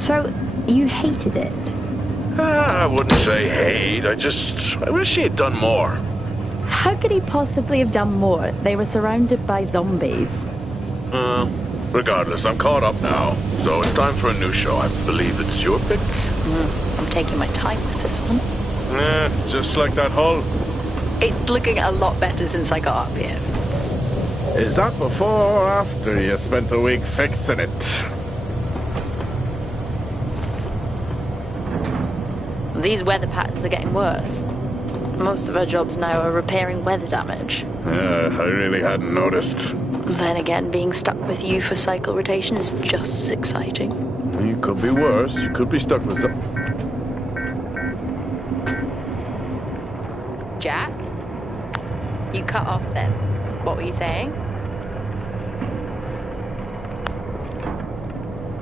So, you hated it? I wouldn't say hate. I wish he had done more. How could he possibly have done more? They were surrounded by zombies. Regardless, I'm caught up now. So it's time for a new show. I believe it's your pick. I'm taking my time with this one. Just like that hull. It's looking a lot better since I got up here. Is that before or after you spent a week fixing it? These weather patterns are getting worse. Most of our jobs now are repairing weather damage. Yeah, I really hadn't noticed. Then again, being stuck with you for cycle rotation is just as exciting. You could be worse. You could be stuck with some... Jack? You cut off then. What were you saying?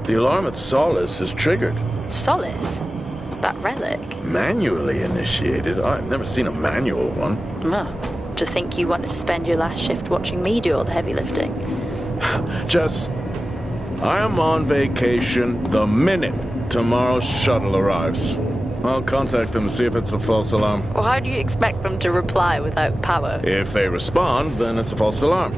The alarm at Solis is triggered. Solis? That relic? Manually initiated? I've never seen a manual one. To think you wanted to spend your last shift watching me do all the heavy lifting. Jess, I am on vacation the minute tomorrow's shuttle arrives. I'll contact them to see if it's a false alarm. Well, how do you expect them to reply without power? If they respond, then it's a false alarm.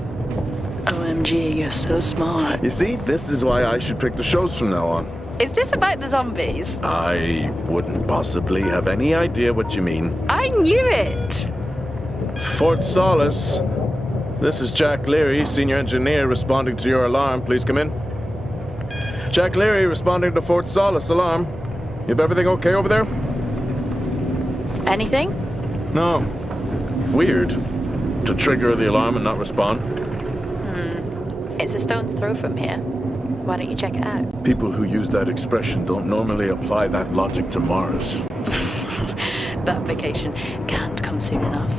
OMG, you're so smart. You see, this is why I should pick the shows from now on. Is this about the zombies? I wouldn't possibly have any idea what you mean. I knew it! Fort Solis. This is Jack Leary, senior engineer, responding to your alarm. Please come in. Jack Leary, responding to Fort Solis alarm. You have everything okay over there? Anything? No. Weird. To trigger the alarm and not respond. It's a stone's throw from here. Why don't you check it out? People who use that expression don't normally apply that logic to Mars. That vacation can't come soon enough.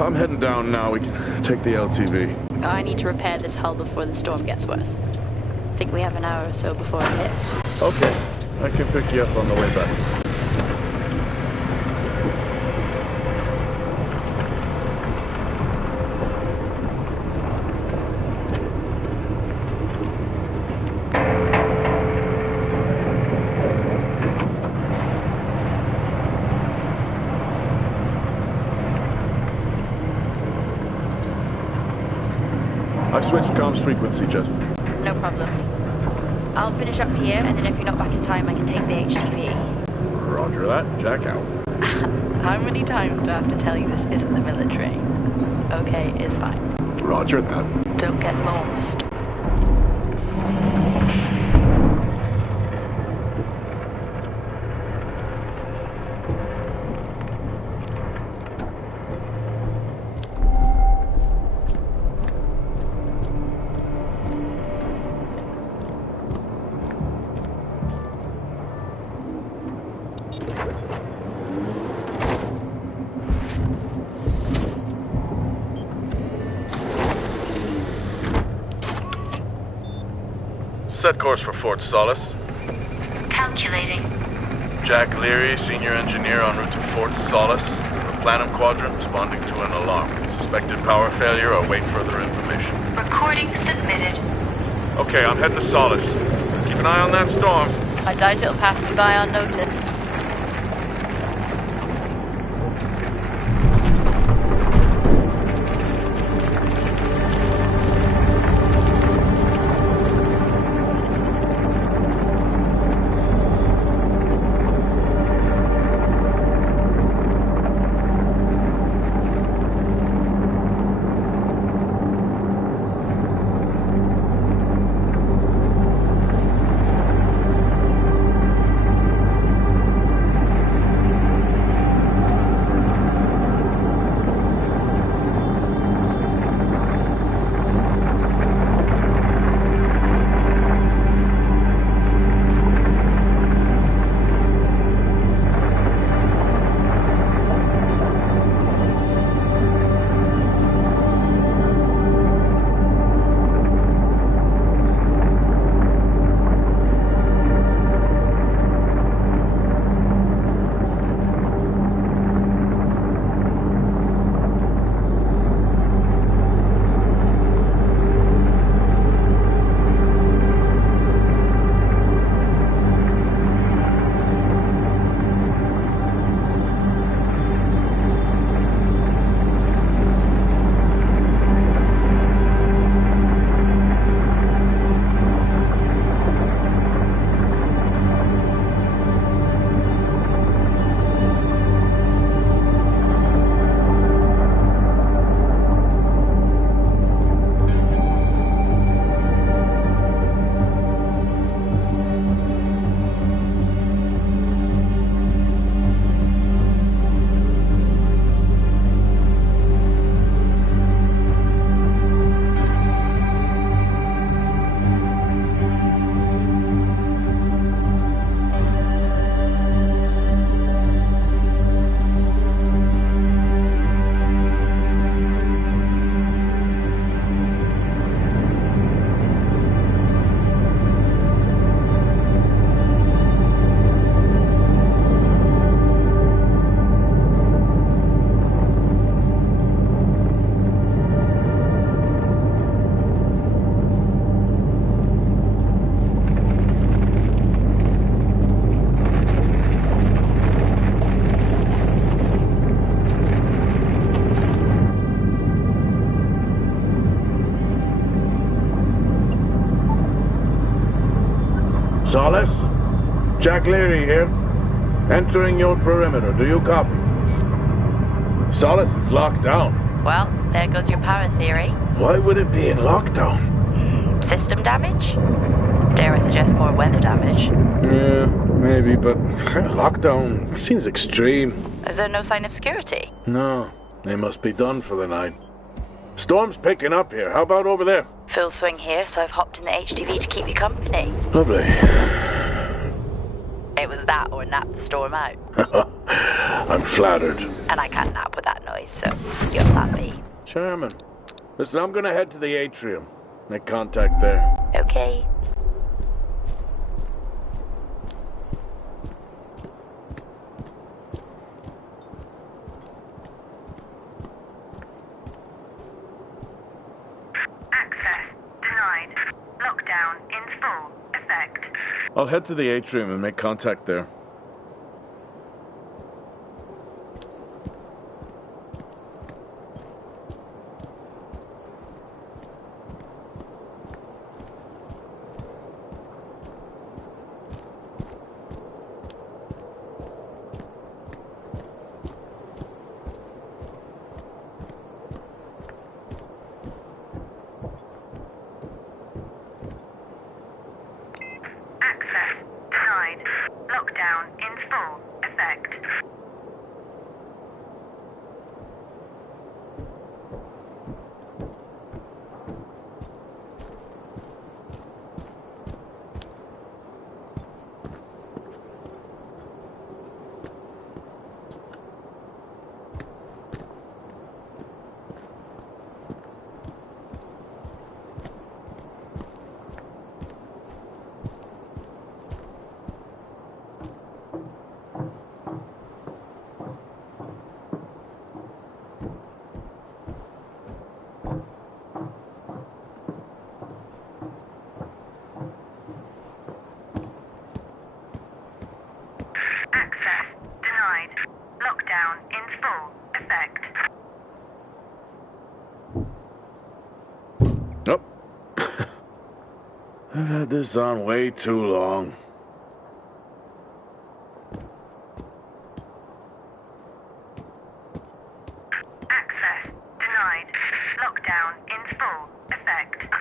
I'm heading down now. We can take the LTV. I need to repair this hull before the storm gets worse. I think we have an hour or so before it hits. Okay. I can pick you up on the way back. I've switched comms frequency, Jess. No problem. I'll finish up here, and then if you're not back in time, I can take the HTV. Roger that. Jack out. How many times do I have to tell you this isn't the military? Okay, it's fine. Roger that. Don't get lost. Set course for Fort Solis. Calculating. Jack Leary, senior engineer en route to Fort Solis. The Planum Quadrant responding to an alarm. Suspected power failure. Await further information. Recording submitted. Okay, I'm heading to Solis. Keep an eye on that storm. I doubt it'll pass me by unnoticed. Solis? Jack Leary here. Entering your perimeter. Do you copy? Solis is locked down. Well, there goes your power theory. Why would it be in lockdown? System damage? Dare I suggest more weather damage? Yeah, maybe, but lockdown seems extreme. Is there no sign of security? No, they must be done for the night. Storm's picking up here. How about over there? Full swing here, so I've hopped in the HTV to keep you company. Lovely. It was that or nap the storm out. I'm flattered. And I can't nap with that noise, so you're happy. Charming. Listen, I'm gonna head to the atrium. Make contact there. Okay. Access denied. Lockdown in full effect. I'll head to the atrium and make contact there. Access denied. Lockdown in full effect. Access denied. Lockdown in full effect. Oh. I've had this on way too long. Access denied. Lockdown in full effect.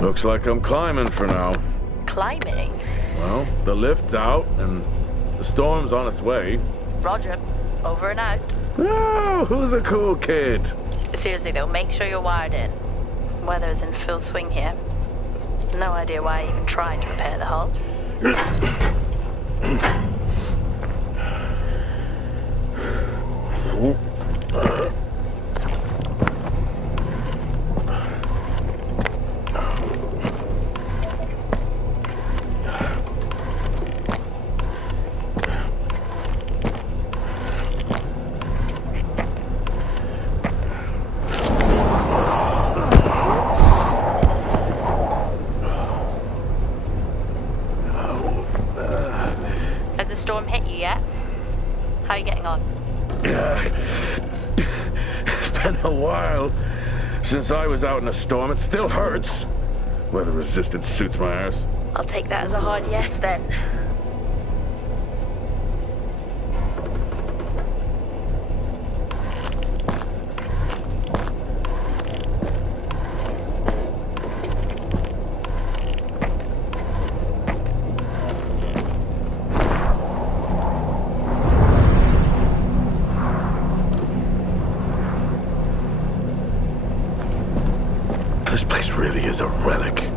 Looks like I'm climbing for now. Climbing? Well, the lift's out and the storm's on its way. Roger. Over and out. Oh, who's a cool kid? Seriously though, make sure you're wired in. Weather's in full swing here. No idea why I even tried to repair the hull. Has the storm hit you yet? How are you getting on? It's been a while since I was out in a storm. It still hurts. Weather resistant suits my arse. I'll take that as a hard yes then. This place really is a relic.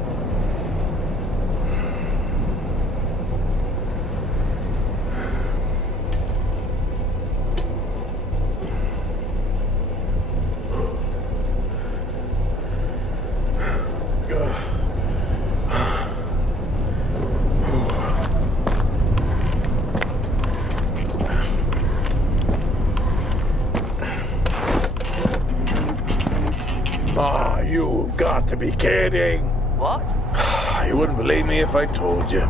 got to be kidding. What? You wouldn't believe me if I told you.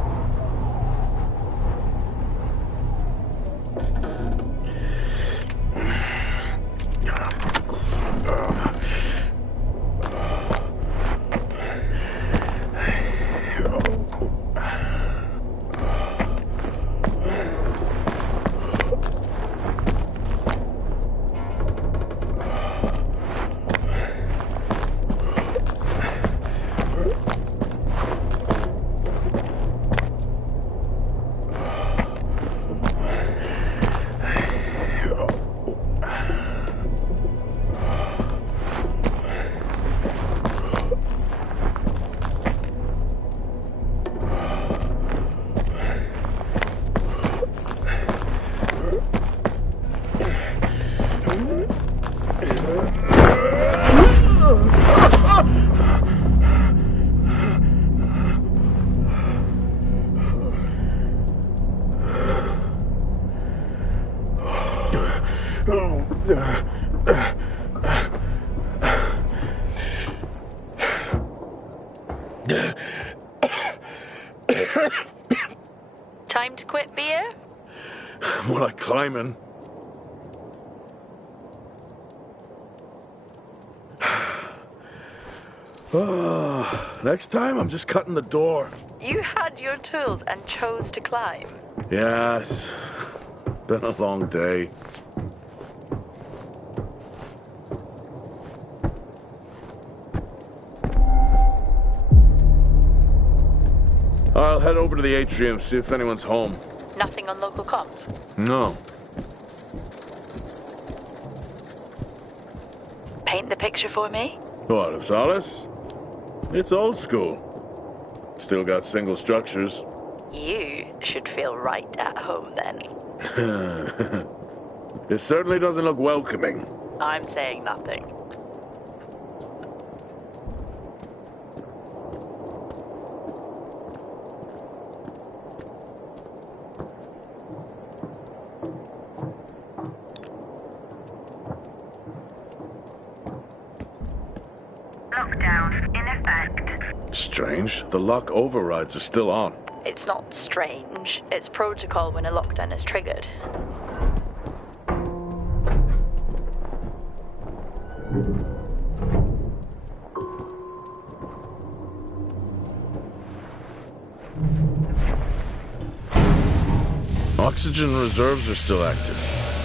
Time to quit beer? More like climbing. Next time, I'm just cutting the door. You had your tools and chose to climb. Yes. Been a long day. I'll head over to the atrium, see if anyone's home. Nothing on local comms? No. Paint the picture for me? What, of Solis? It's old school. Still got single structures. You should feel right at home then. It certainly doesn't look welcoming. I'm saying nothing. Lockdown in effect. Strange. The lock overrides are still on. It's not strange. It's protocol when a lockdown is triggered. Oxygen reserves are still active.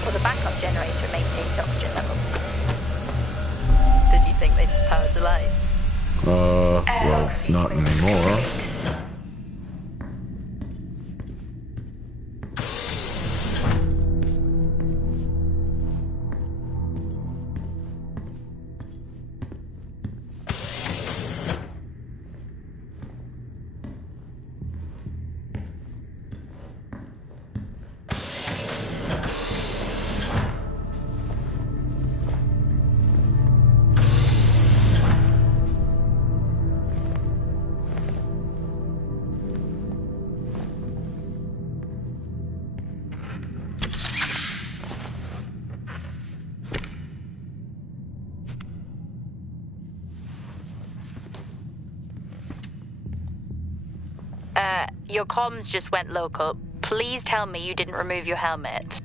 Well, the backup generator maintains oxygen levels. Did you think they just powered the lights? Well, not anymore. Your comms just went local. Please tell me you didn't remove your helmet.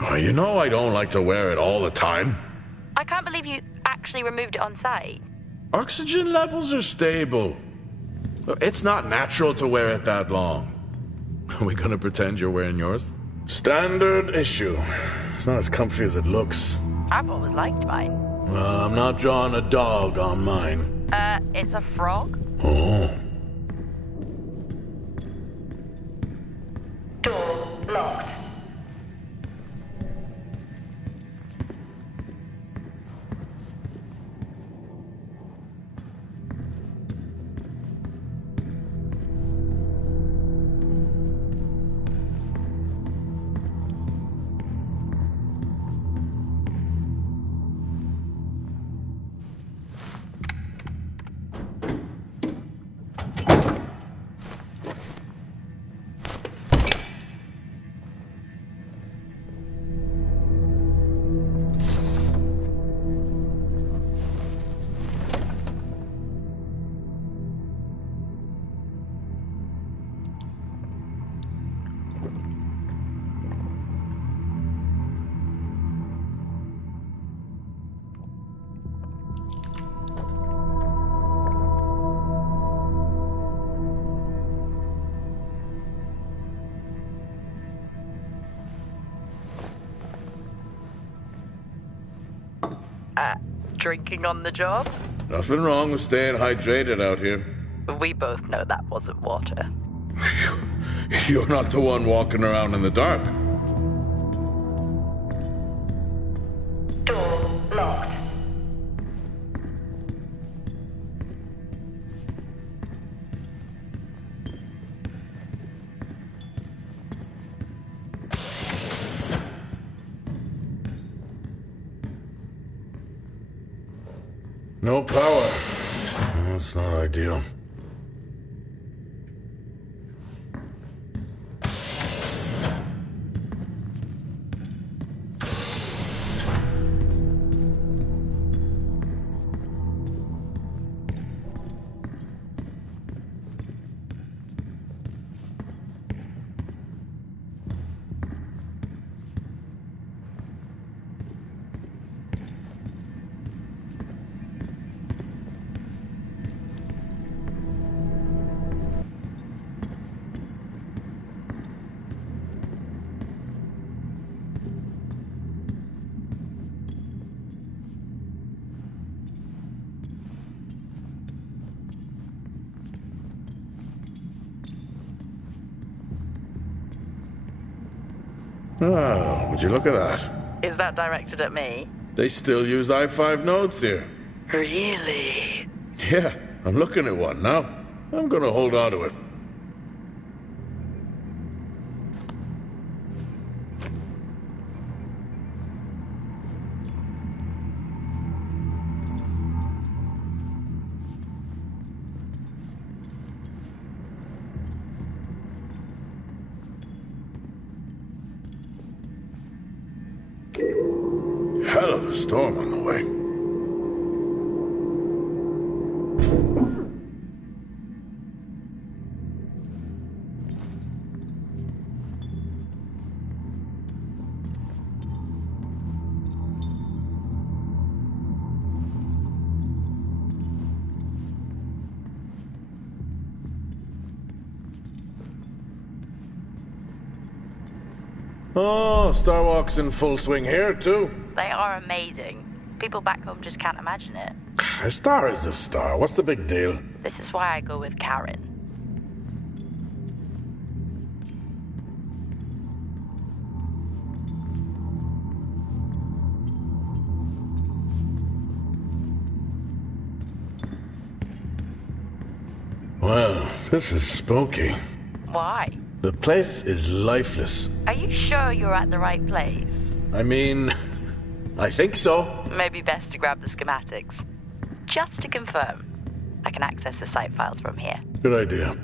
Oh, you know I don't like to wear it all the time. I can't believe you actually removed it on site. Oxygen levels are stable. It's not natural to wear it that long. Are we gonna pretend you're wearing yours? Standard issue. It's not as comfy as it looks. I've always liked mine. Well, I'm not drawing a dog on mine. It's a frog? Oh. Door locked. drinking on the job? Nothing wrong with staying hydrated out here. We both know that wasn't water. You're not the one walking around in the dark. Door locked. No power. That's not ideal. Oh, would you look at that? Is that directed at me? They still use i5 nodes here. Really? Yeah, I'm looking at one now. I'm gonna hold on to it. Hell of a storm on the way. Oh, Starwalk's in full swing here, too. They are amazing. People back home just can't imagine it. A star is a star. What's the big deal? This is why I go with Karen. Well, this is spooky. Why? The place is lifeless. Are you sure you're at the right place? I mean, I think so. Maybe best to grab the schematics. Just to confirm, I can access the site files from here. Good idea.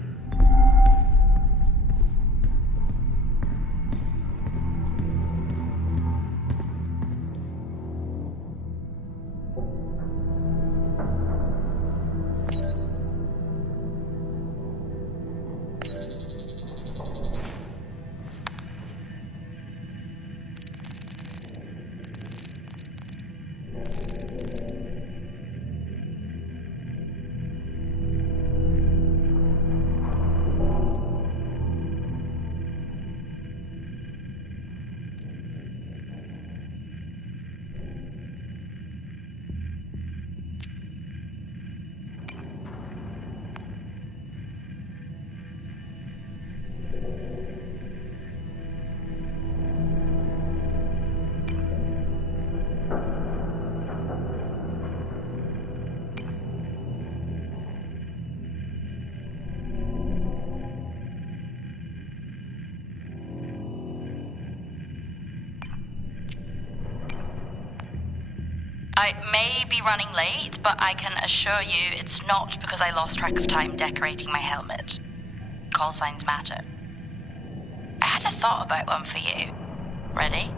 I may be running late, but I can assure you it's not because I lost track of time decorating my helmet. Call signs matter. I had a thought about one for you. Ready?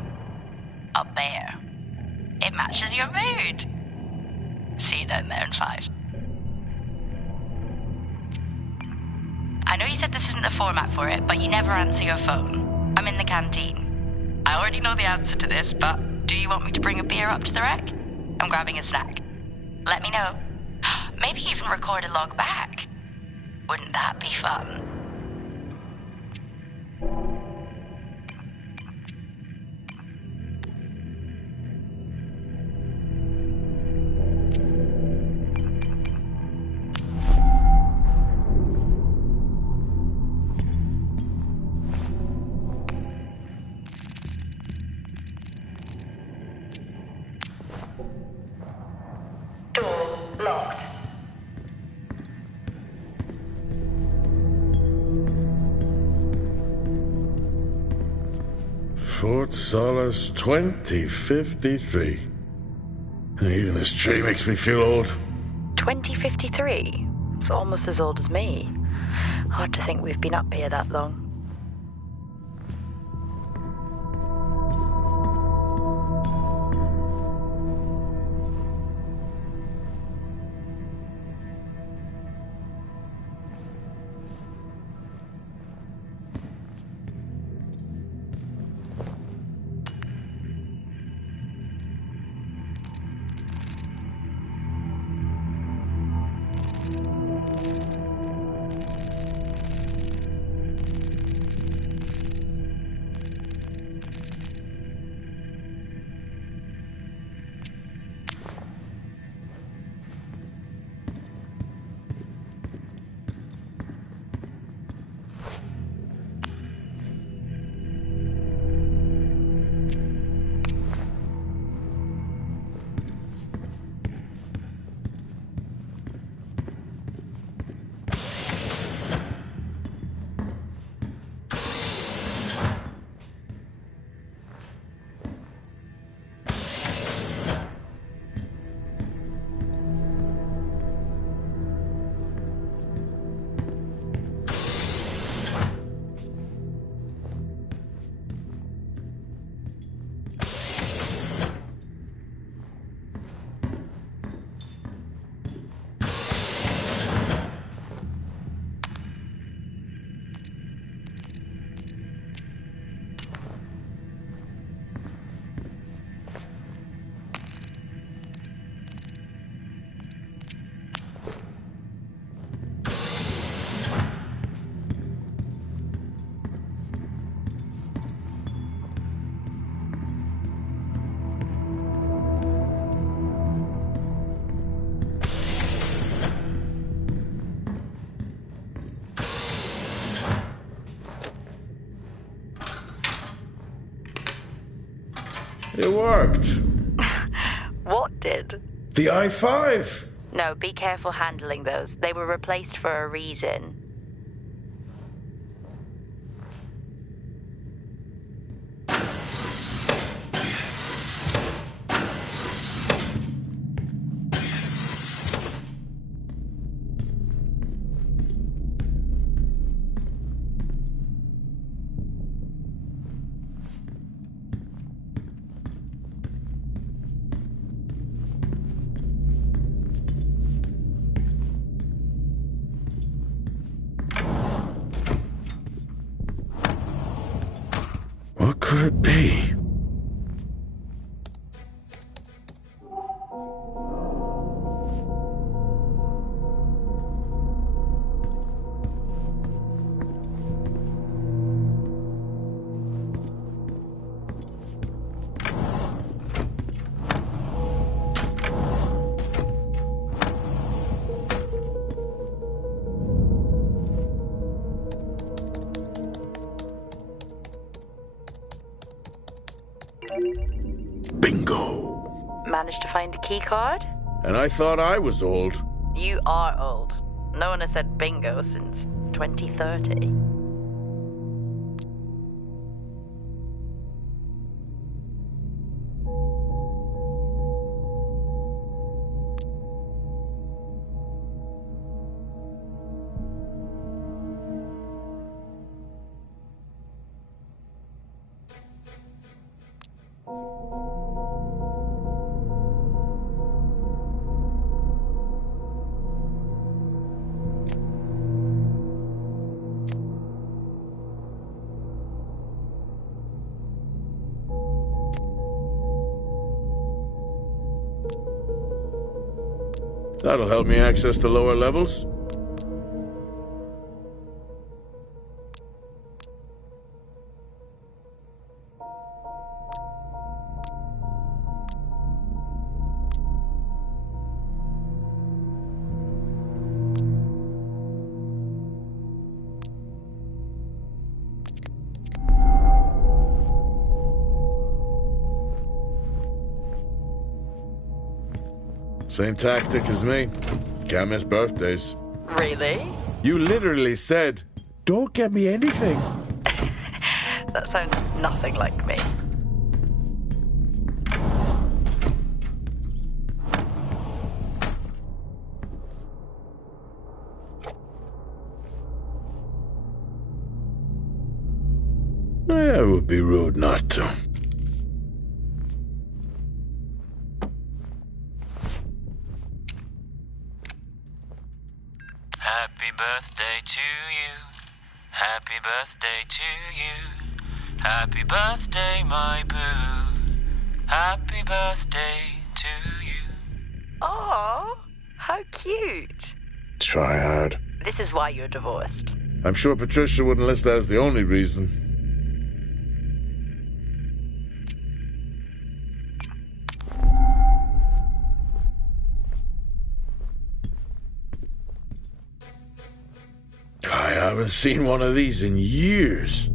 A bear. It matches your mood. See you down there in 5. I know you said this isn't the format for it, but you never answer your phone. I'm in the canteen. I already know the answer to this, but do you want me to bring a beer up to the wreck? I'm grabbing a snack. Let me know. Maybe even record a log back. Wouldn't that be fun? Fort Solis 2053. Even this tree makes me feel old. 2053? It's almost as old as me. Hard to think we've been up here that long. It worked. What did? The I-5. No, be careful handling those. They were replaced for a reason. What could it be? Bingo. Managed to find a key card? And I thought I was old. You are old. No one has said bingo since 2030. That'll help me access the lower levels. Same tactic as me. Can't miss birthdays. Really? You literally said, "Don't get me anything." That sounds nothing like me. It would be rude not to. Happy birthday to you. Happy birthday to you. Happy birthday, my boo. Happy birthday to you. Aww, how cute. Try hard. This is why you're divorced. I'm sure Patricia wouldn't list that as the only reason. I haven't seen one of these in years.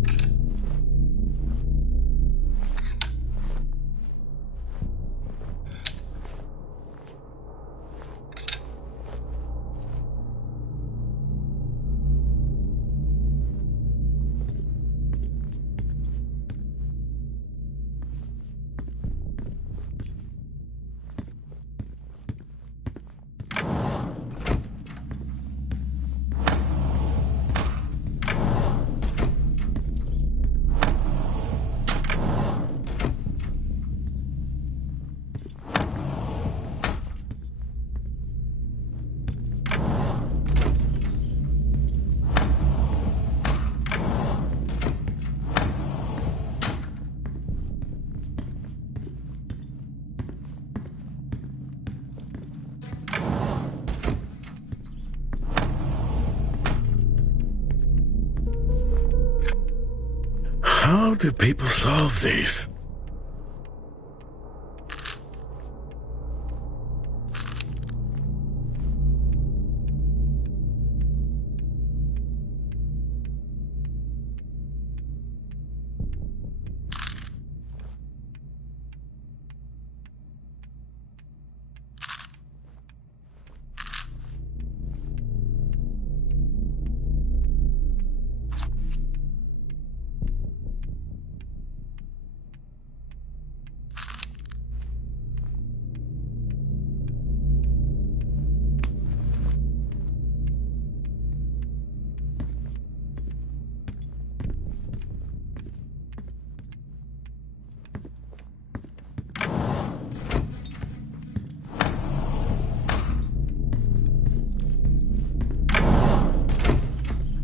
How do people solve these?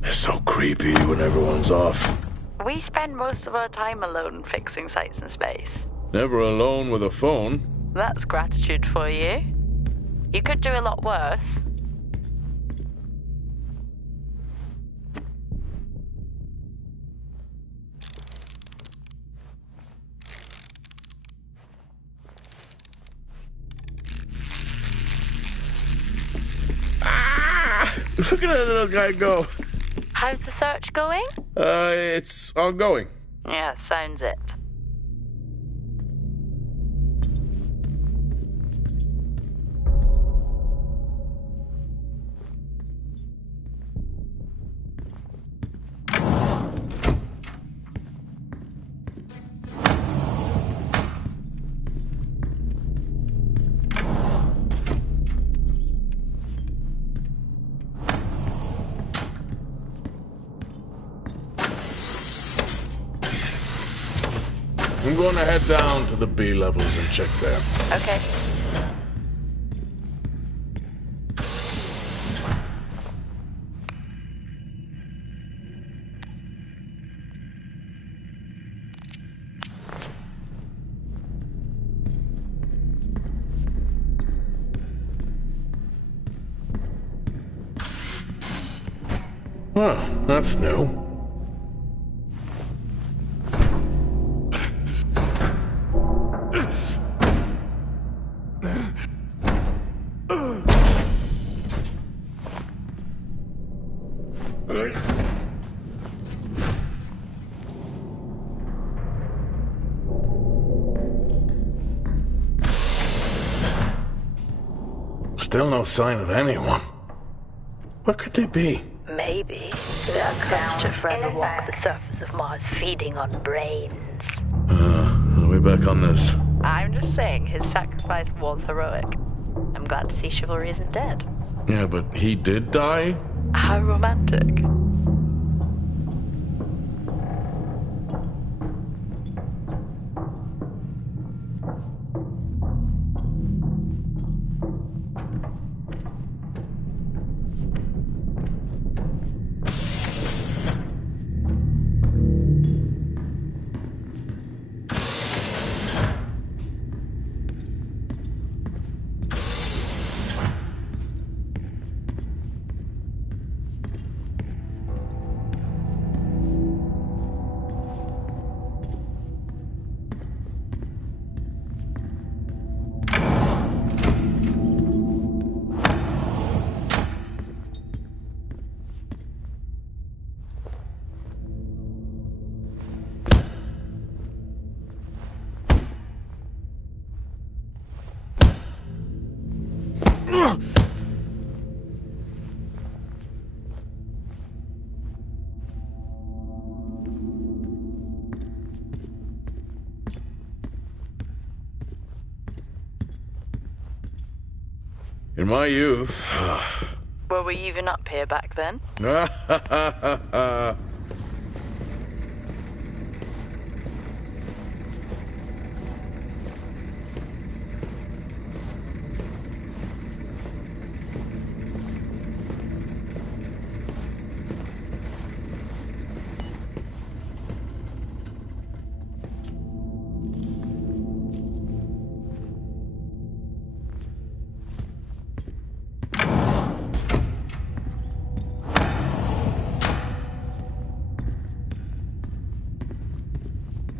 So creepy when everyone's off. We spend most of our time alone fixing sights in space. Never alone with a phone. That's gratitude for you. You could do a lot worse. Look at that little guy go. How's the search going? It's ongoing. Yeah, sounds it. I'm going to head down to the B levels and check there. Okay. Well, that's new. Still no sign of anyone. What could they be? Maybe they're cursed to forever walk the surface of Mars feeding on brains. Are we back on this? I'm just saying his sacrifice was heroic. I'm glad to see chivalry isn't dead. Yeah, but he did die? How romantic. In my youth... Were we even up here back then?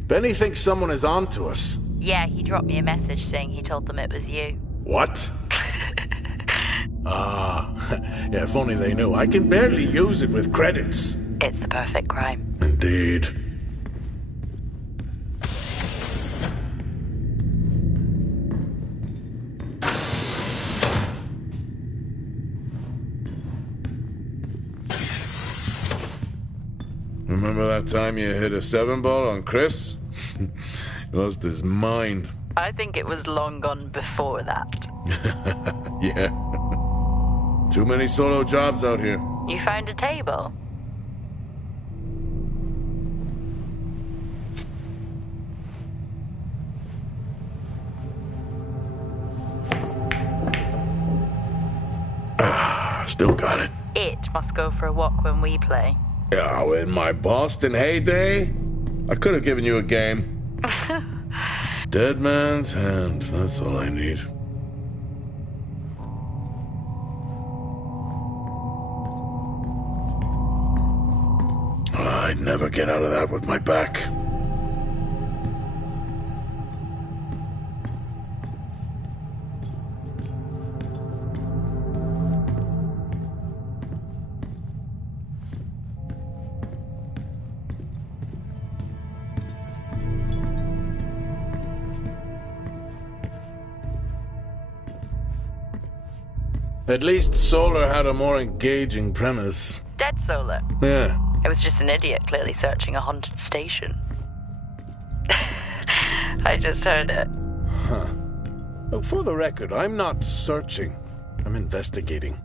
Benny thinks someone is on to us. Yeah, he dropped me a message saying he told them it was you. What? Yeah, if only they knew. I can barely use it with credits. It's the perfect crime. Indeed. Remember that time you hit a 7-ball on Chris? He lost his mind. I think it was long gone before that. Yeah. Too many solo jobs out here. You found a table? Still got it. It must go for a walk when we play. Oh, in my Boston heyday, I could have given you a game. Dead man's hand, that's all I need. I'd never get out of that with my back. At least Solar had a more engaging premise. Dead Solar. Yeah. It was just an idiot clearly searching a haunted station. I just heard it. Huh. Well, for the record, I'm not searching. I'm investigating.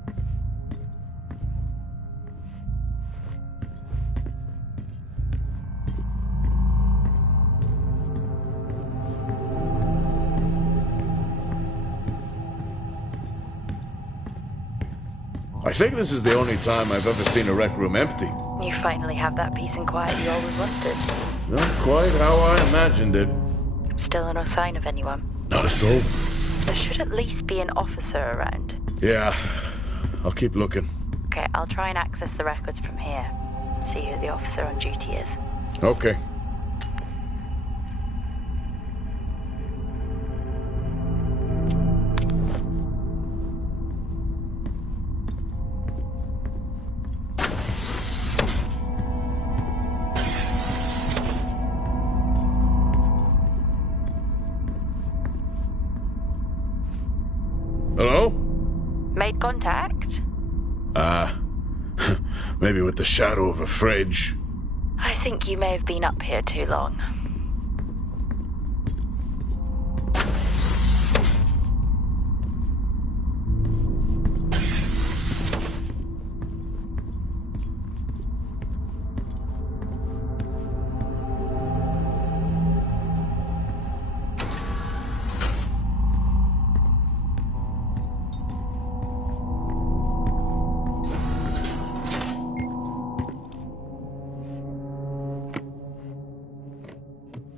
I think this is the only time I've ever seen a rec room empty. You finally have that peace and quiet you always wanted. Not quite how I imagined it. Still no sign of anyone. Not a soul. There should at least be an officer around. Yeah, I'll keep looking. Okay, I'll try and access the records from here. See who the officer on duty is. Okay. Made contact? Maybe with the shadow of a fridge. I think you may have been up here too long.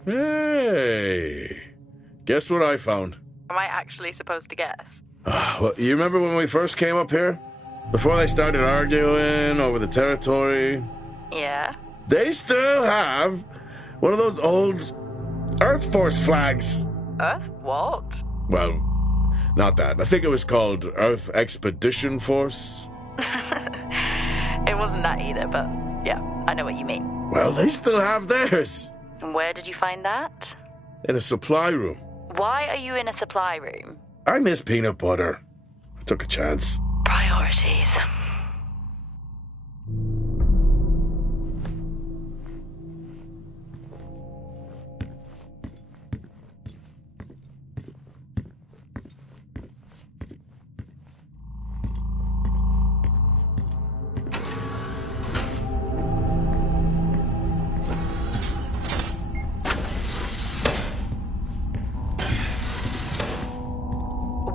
Hey! Guess what I found? Am I actually supposed to guess? Well, you remember when we first came up here? Before they started arguing over the territory? Yeah? They still have one of those old Earth Force flags. Earth what? Well, not that. I think it was called Earth Expedition Force. It wasn't that either, but yeah, I know what you mean. Well, they still have theirs. And where did you find that? In a supply room. Why are you in a supply room? I miss peanut butter. I took a chance. Priorities.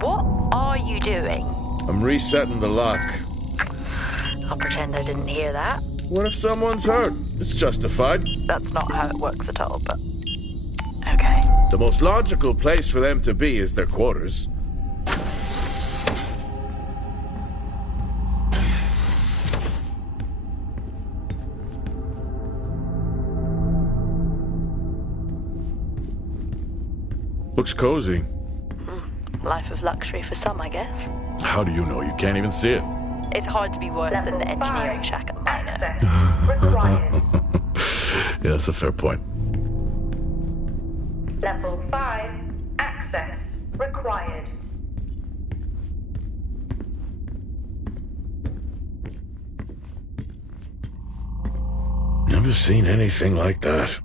What are you doing? I'm resetting the lock. I'll pretend I didn't hear that. What if someone's hurt? It's justified. That's not how it works at all, but... Okay. The most logical place for them to be is their quarters. Looks cozy. Life of luxury for some, I guess. How do you know? You can't even see it. It's hard to be worse than the engineering shack at Minor. Access required. Yeah, that's a fair point. Level 5. Access required. Never seen anything like that.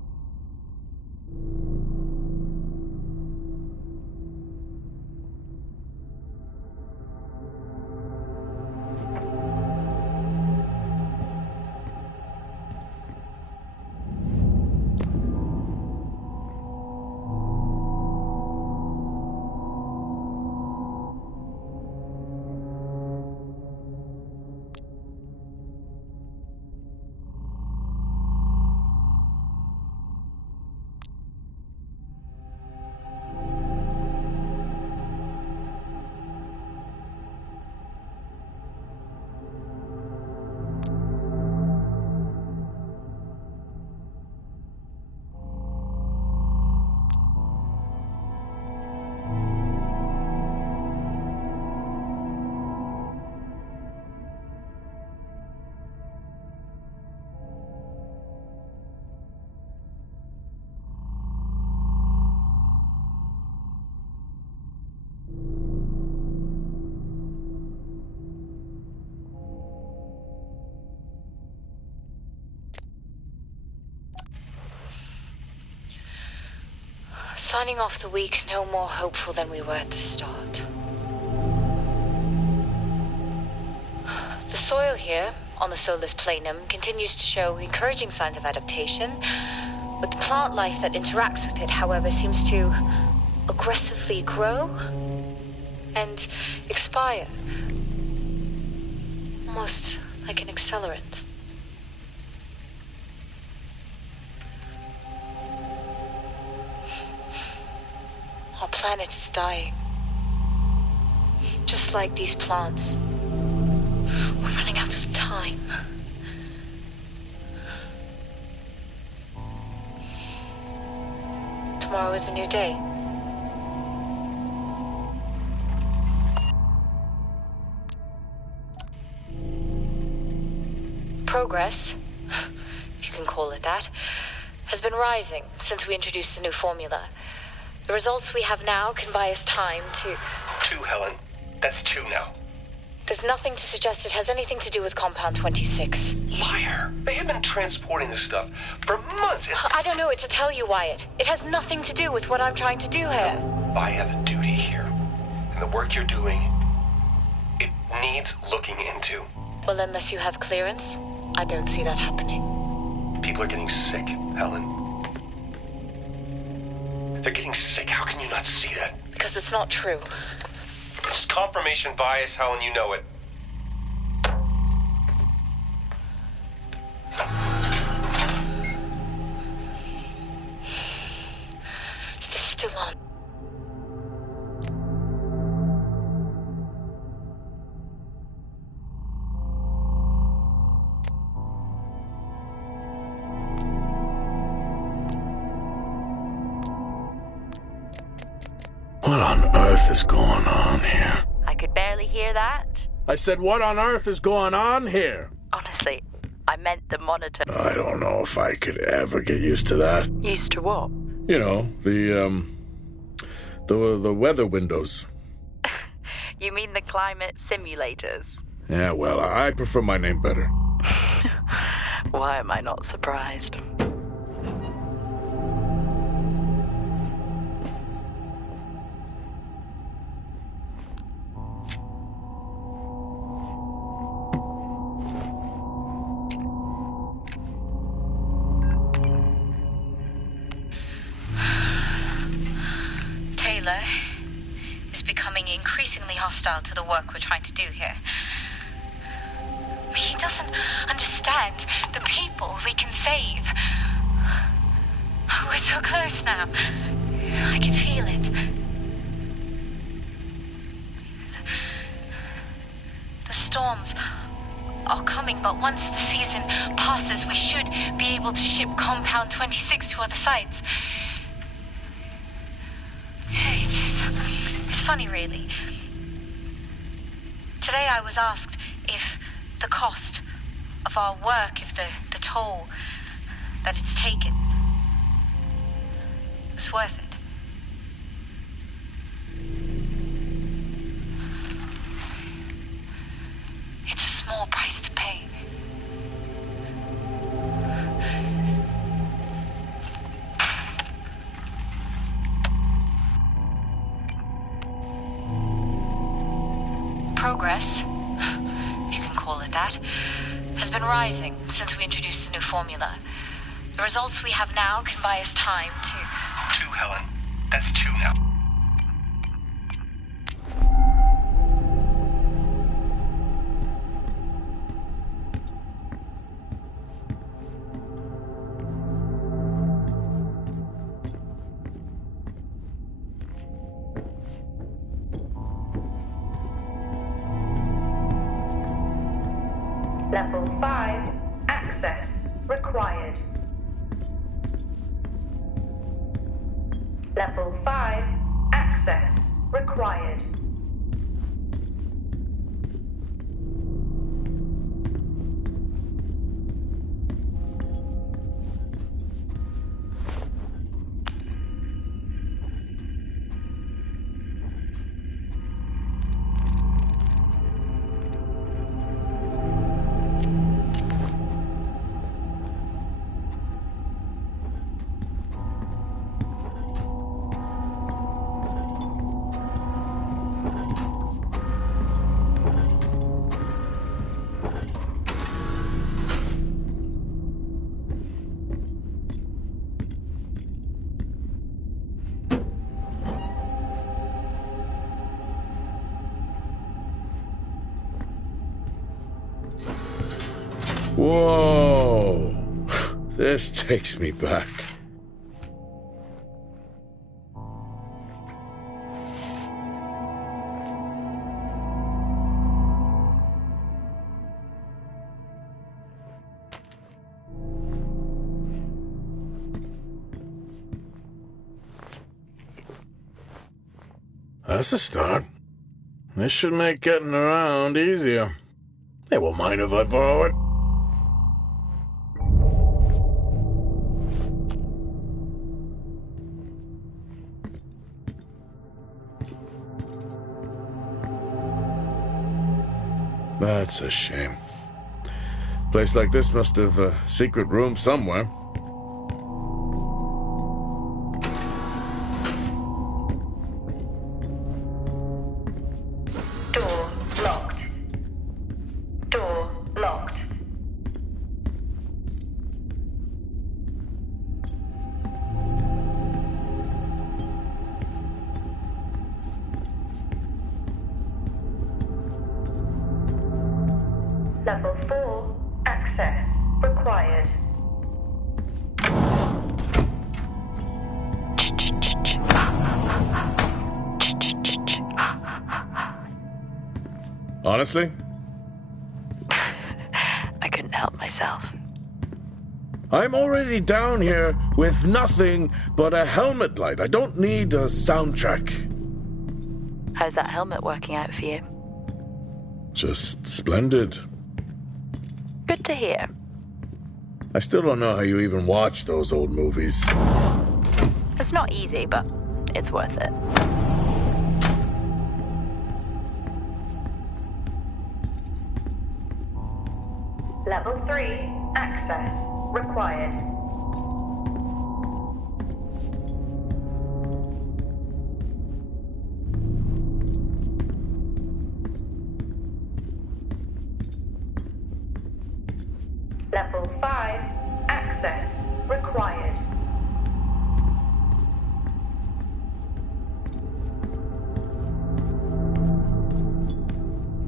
Signing off the week no more hopeful than we were at the start. The soil here, on the Solis planum, continues to show encouraging signs of adaptation, but the plant life that interacts with it, however, seems to aggressively grow and expire. Almost like an accelerant. Our planet is dying. Just like these plants. We're running out of time. Tomorrow is a new day. Progress, if you can call it that, has been rising since we introduced the new formula. The results we have now can buy us time to... 2, Helen. That's 2 now. There's nothing to suggest it has anything to do with Compound 26. Liar! They have been transporting this stuff for months. I don't know what to tell you, Wyatt. It has nothing to do with what I'm trying to do here. I have a duty here. And the work you're doing, it needs looking into. Well, unless you have clearance, I don't see that happening. People are getting sick, Helen. They're getting sick. How can you not see that? Because it's not true. It's confirmation bias, Helen. You know it. Is this still on? What on earth is going on here? I could barely hear that. I said, what on earth is going on here? Honestly, I meant the monitor. I don't know if I could ever get used to that. Used to what? You know, the weather windows. You mean the climate simulators? Yeah, well, I prefer my name better. Why am I not surprised? Taylor is becoming increasingly hostile to the work we're trying to do here. He doesn't understand the people we can save. We're so close now. I can feel it. The storms are coming, but once the season passes, we should be able to ship Compound 26 to other sites. It's funny, really. Today I was asked if the cost of our work, if the toll that it's taken was worth it. It's a small price to pay. Progress, if you can call it that, has been rising since we introduced the new formula. The results we have now can buy us time to... 2, Helen. That's 2 now. Level 5, access required. Level 5, access required. Whoa! This takes me back. That's a start. This should make getting around easier. They won't mind if I borrow it. That's a shame. Place like this must have a secret room somewhere. Door locked. Door locked. Level 4. Access required. Honestly? I couldn't help myself. I'm already down here with nothing but a helmet light. I don't need a soundtrack. How's that helmet working out for you? Just splendid. Good to hear. I still don't know how you even watch those old movies. It's not easy, but it's worth it. Level 3. Access required. Level 5. Access required.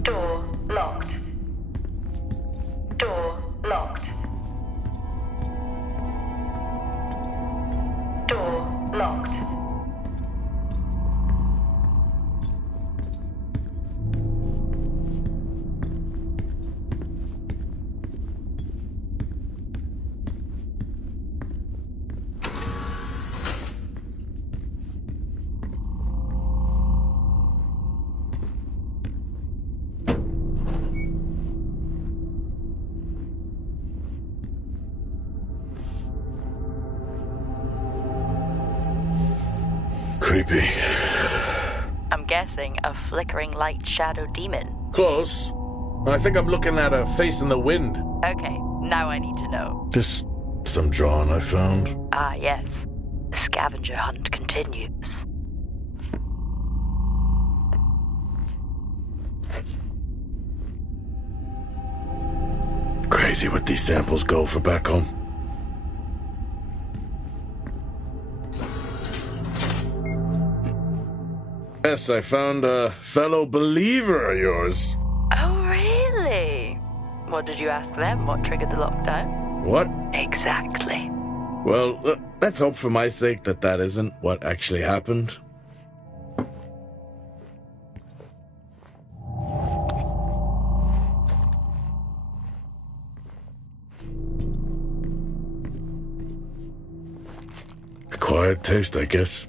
Door locked. Door locked. Door locked. Creepy. I'm guessing a flickering light shadow demon. Close. I think I'm looking at a face in the wind. Okay, now I need to know. Just some drawing I found. Ah, yes. The scavenger hunt continues. Crazy what these samples go for back home. Yes, I found a fellow believer of yours. Oh, really? What did you ask them? What triggered the lockdown? What? Exactly. Well, let's hope for my sake that that isn't what actually happened. Acquired taste, I guess.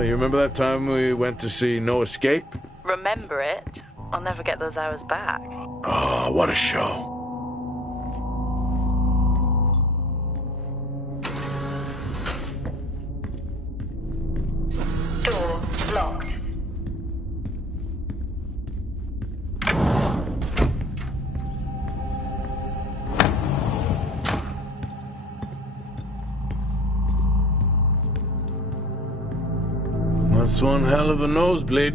You remember that time we went to see No Escape? Remember it? I'll never get those hours back. Oh, what a show. Door locked. That's one hell of a nosebleed.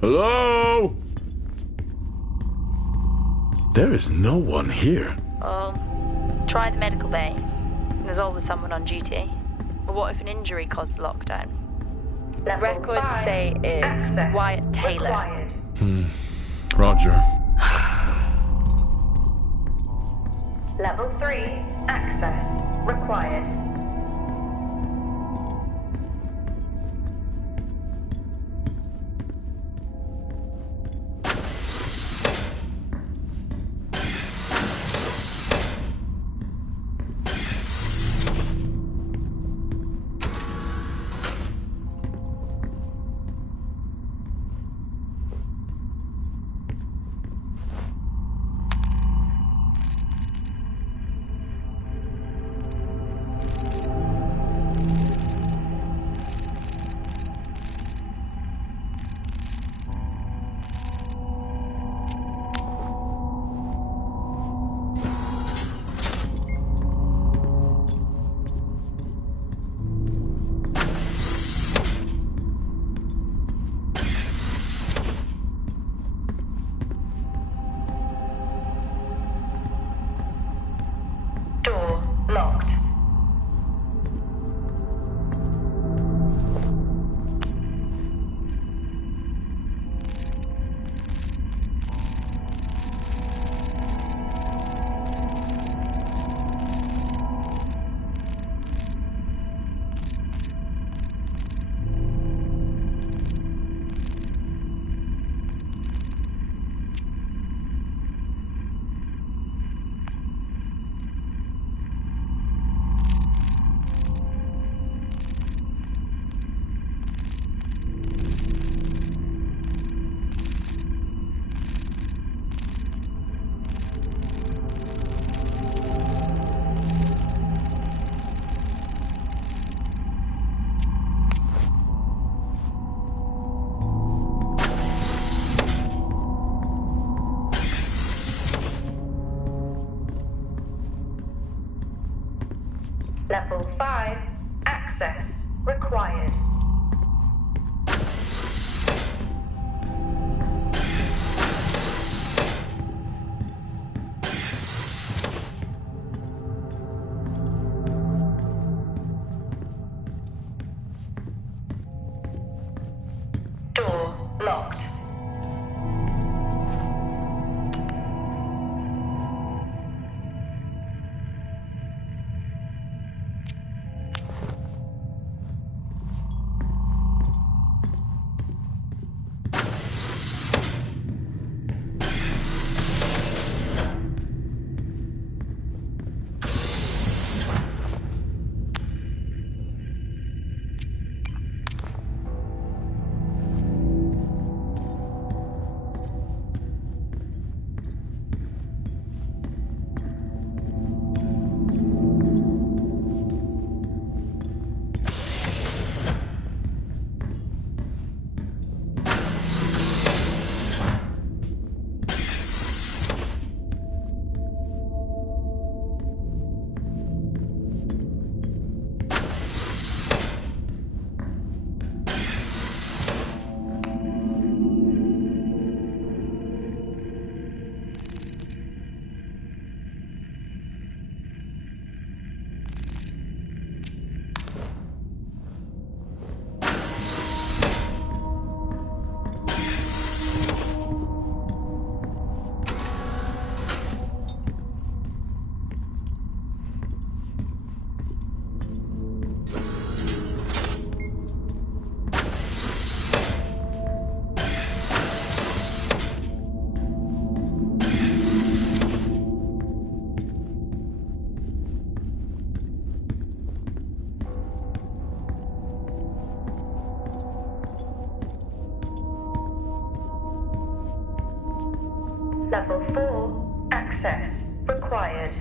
Hello? There is no one here. Try the medical bay. There's always someone on duty. But what if an injury caused the lockdown? Records say it's Wyatt Taylor. Roger. Level 3, access required. Door locked. Level 5, access required. Door locked. Level 4, access required.